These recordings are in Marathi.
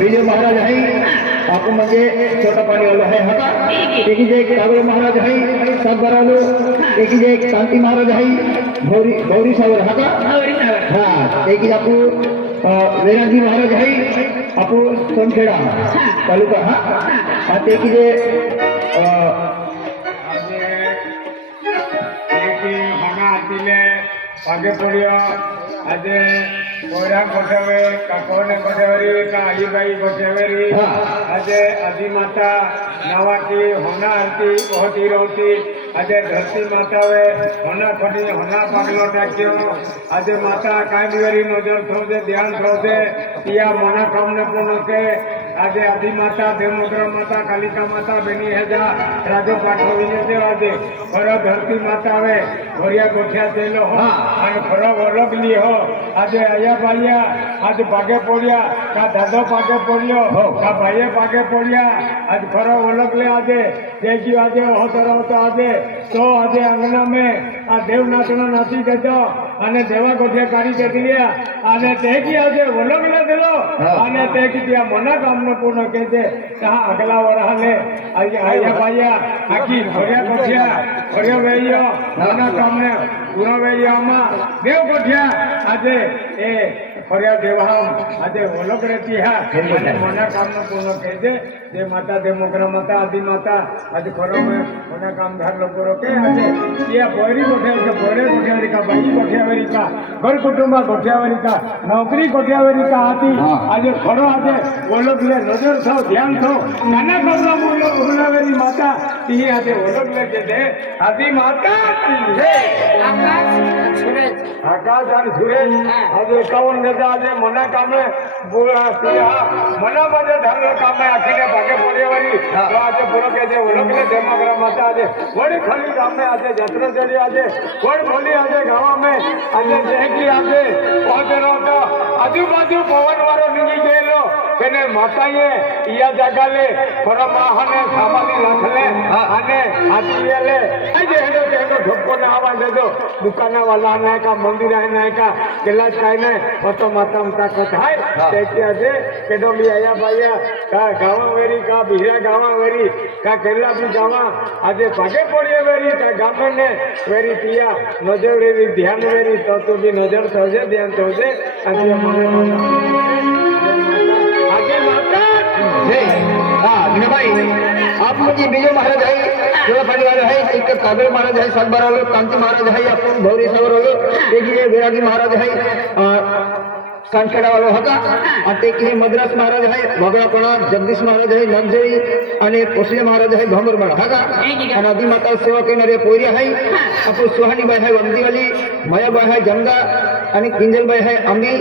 बीजू महाराज है आपको मगे छोटा पानी वाला है हका एक जे कागड़ महाराज है सब बरालो एक जे कांति महाराज है गौरी सावर हका हां एक जे आपको वेराजी महाराज है आपको सोनखेड़ा तालुका हां और एक जे आगे पड़िया आज कोरा कोठेवे काकोने कोठेवरी का आईबाई कोठेवरी आज आदि माता नवाकी होना आरती होती रोती आज धरती माता वे होना खड़ी होना पागलो टाक्यो आज माता कायमवेरी नजर थोजे ध्यान थोजे पिया मना कामने पूर्ण के आज आदि माता देवमुद्रा माता कालिका माता बेनी हेजा राजो पाठो विजय आज घर धरती माता वे घरिया गोठिया देलो हो और घर अलग ली हो आज आया भाइया आज पागे पड़िया का दादो पागे पड़ियो का भाइये पागे पड़िया आज घर अलग ले आज देखियो आज होता रहता आज तो आज अंगना में आ देवनाथ नो नाची देतो અને દેવા ગોઠિયા કાઢી દેતી અને તે કી આજે વલગ લે દેલો અને તે કી ત્યાં મના કામનો પૂર્ણ કે છે તા અગલા વરહાલે આયા ભાઈયા આકી ભર્યા ગોઠિયા ભર્યો વેયો મના કામને પૂરો વેયામાં દેવ ગોઠિયા આજે એ ફર્યા દેવામ આજે વલગ રહેતી હા મના કામનો પૂર્ણ કે છે જે માતા દેવમુદ્રા માતા આદિ માતા आज खरो में मना काम धार लोग के आज ये बोरी गोठिया बोरे गोठियावरी का बाई गोठियावरी का घर कुटुंब गोठियावरी का नौकरी गोठियावरी का आती आज खरो आज वो लोग ले नजर थो ध्यान थो नाना कौरा बोलावेरी माता ती आज वो लोग ले के दे आदि माता हे आकाश और सूरज आज कौन नेता आज मना काम में बोला तिया मना मजे धार काम में आखिने भागे बोरियावरी तो आज पूरा के दे वो लोग देवमग्रा माता आज बड़ी खली गांव में आज यात्रा चली आज बड़ी बोली आज गांव में आज देखी आज पहुंचे रहो आजू बाजू पवन वारो निजी गए केने माताए या जगह ले पर माहने सामानी रखले आने आतीले आज हेडो हेडो धक्को ना आवाज दे दो दुकान वाला ना का मंदिर है ना का केलाज काय ना तो माता मता कथाय देखी आज केडो भी आया भाईया का गांव वेरी का बिहरा गांव वेरी का केला भी गांव आज भागे पड़िए वेरी का गांव ने वेरी पिया नजर वेरी ध्यान वेरी तो भी नजर थोजे ध्यान थोजे आज मने आगे माता जय हां भाई आप मुझे विजय महाराज है जो परिवार है एक काबिल महाराज है संबर वाले कांति महाराज है अपन भौरी सवर वाले एक ये विरागी महाराज है कांखेड़ा वालो हका अते की मद्रास महाराज है भगवाकोणा जगदीश महाराज है नंजई अने कोसले महाराज है भंगरमण हका अने आदि माता सेवा के नरे पोरिया है अपु सुहानी बाई है वंदीवाली माया बाई है जंगा अने किंजल बाई है अम्बी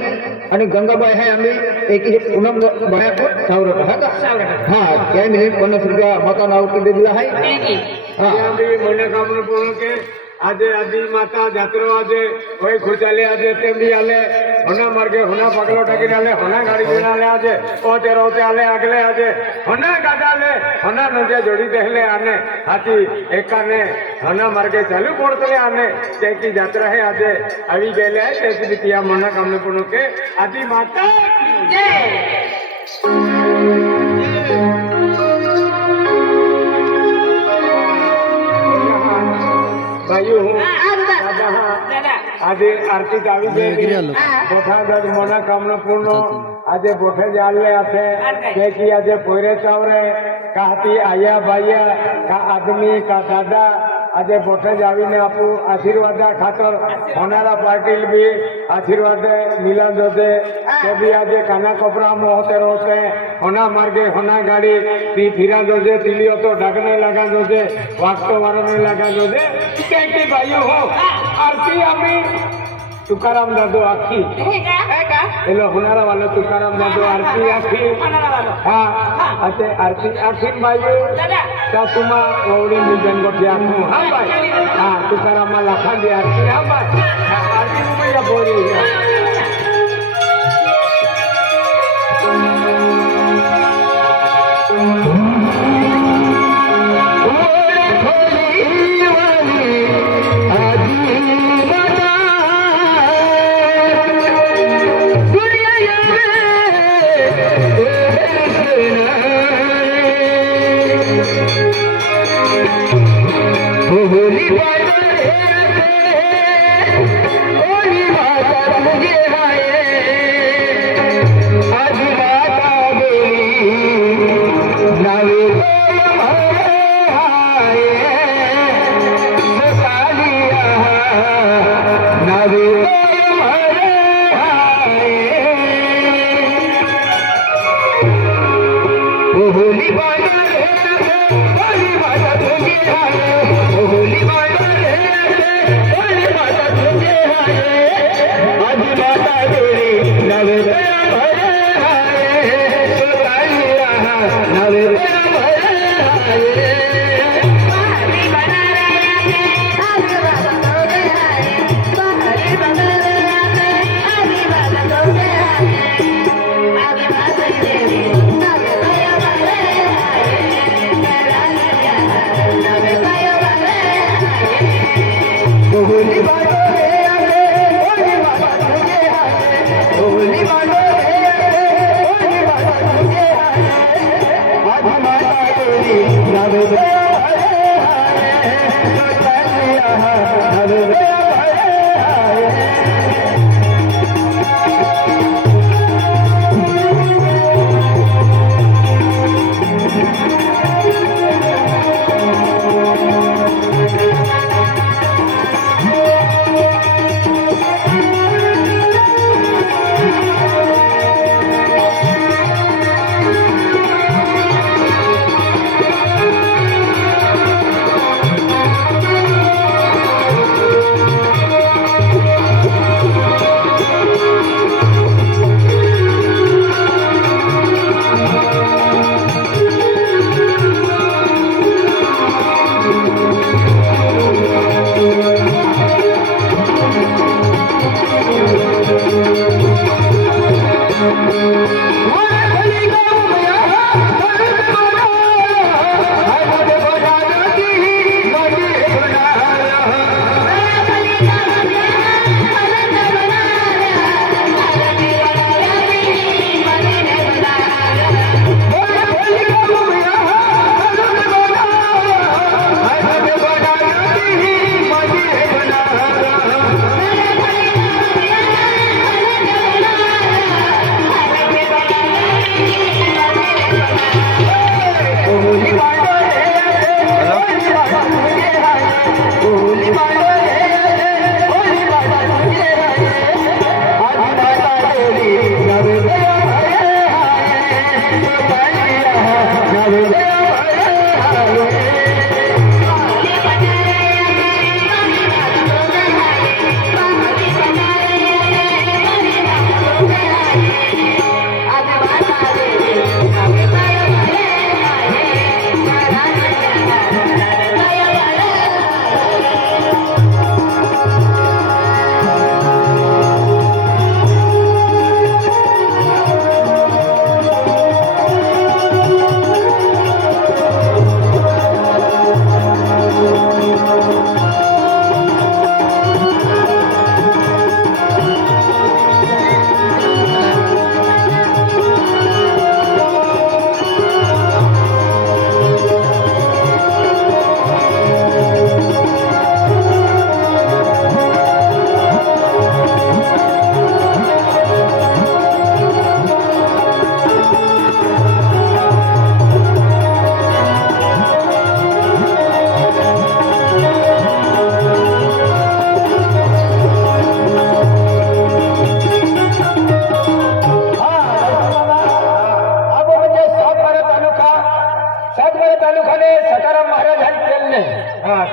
अने गंगा बाई है अम्बी एक ही पूनम बाई को सावरट हका हां क्या मिले 50 रुपया माता नाव के दे दिला है हां अम्बी मन काम पूर्ण के आज आदि माता जात्रा आज कोई खुचाले आज तेंबी आले होना मार्गे होना पगलो टकी आले होना गाड़ी बिना ले आजे ओ तेरो ते आले अगले आजे होना गादा ले होना नदिया जोड़ी देहले आने हाथी एकाने होना मार्गे चालू पड़तले आने ते की यात्रा है आजे अभी गेले ते बिटिया मना कामने पुनु के आदि माता की जय भाई हूँ आज आरती दावी बोठा मना कामना पूर्ण आज बोठे जाले आथे देखी आज पोरे चावरे कहती आया भाइया का आदमी का दादा आज बोठे जावी ने आपू आशीर्वाद खातर होनारा पाटिल भी आशीर्वाद मिला दे तो भी आज काना कपड़ा में होते रहते होना मार्गे होना गाड़ी ती फिरा दोजे तिलियो तो ढकने लगा दोजे वाक्तो मारने लगा दोजे की भाई हो आरती आम्ही तुकाराम दादो आखी एलो होनारा वालो तुकाराम दादो आरती आखी हाँ अते आरती आखी भाई का तुमा ओड़ी निजन को आखू हाँ भाई हाँ तुकाराम मा लाखा दे आरती हाँ भाई आरती में या बोरी होली बाजा होली बाजा तुझे होली बाजा होली बाजा तुझे आज माता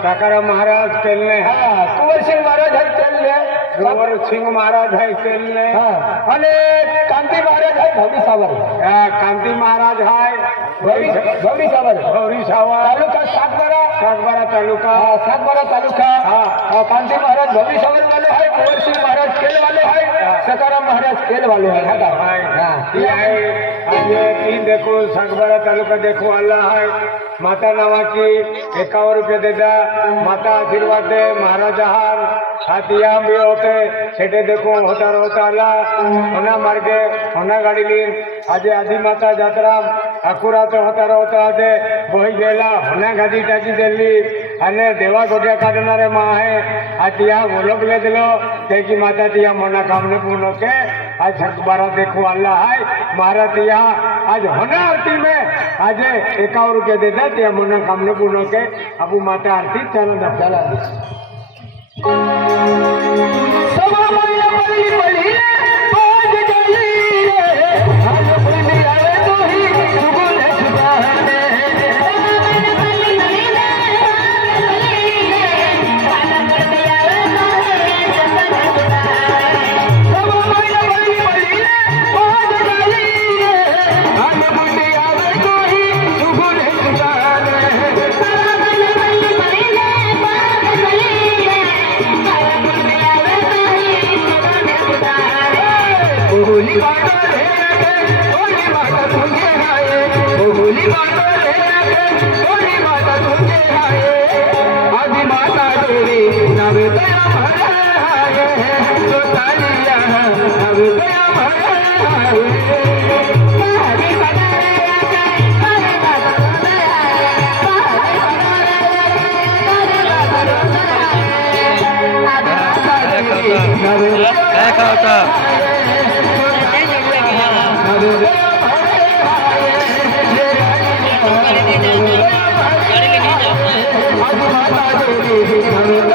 सकाराम महाराज केलने कुंवर सिंह महाराज है केलने कुंवर सिंह महाराज है केलने અને કાંતિ મહારાજ है ભૌરી સાવર कांती महाराज है ભૌરી સાવર गौरी सावर તાલુકા सागबारा तालुका સાગબારા તાલુકા કાંતિ મહારાજ ભૌરી સાવર वाले है कुंवर सिंह महाराज केल वाले है सकाराम महाराज केल वाले है ये तीन देखो सागबारा तालुका देखो अल्लाह है माता नावा की 51 रुपये देता माता आशीर्वाद दे महाराज हार हाथिया भी होते सेठे देखो होता अल्लाह होना मार्गे होना गाड़ी लीन आज आदि माता जात्रा अकुरा तो होता आजे वही गेला होना गाड़ी टाकी दिल्ली अने देवा गोटिया काढणारे माँ है आतिया बोलोक ले दिलो त्याची माता तिया मनोकामना पूर्ण के आज सकबारा देखो अल्लाह है महाराज तिया आज होना आरती में आज 51 रुपये देता त्या मनोकामना पूर्ण के अबू माता आरती चला सवा महिना पडली पडली आज गेली रे आज पडली आवे तोही सुगुल सुधारणे सवा महिना पडली पडली आज गेली रे आज पडली आवे तोही सुगुल सुधारणे होली माता रे होली माता तुझे आए होली माता रे होली माता तुझे आए आदि माता देवी नव दया भरे आए तो तालिया नव दया भरे आए हरि पधारे हरि माता तुझे आए हरि पधारे हरि माता तुझे आए आदि माता देवी नव दया गाड़ी ले जाओ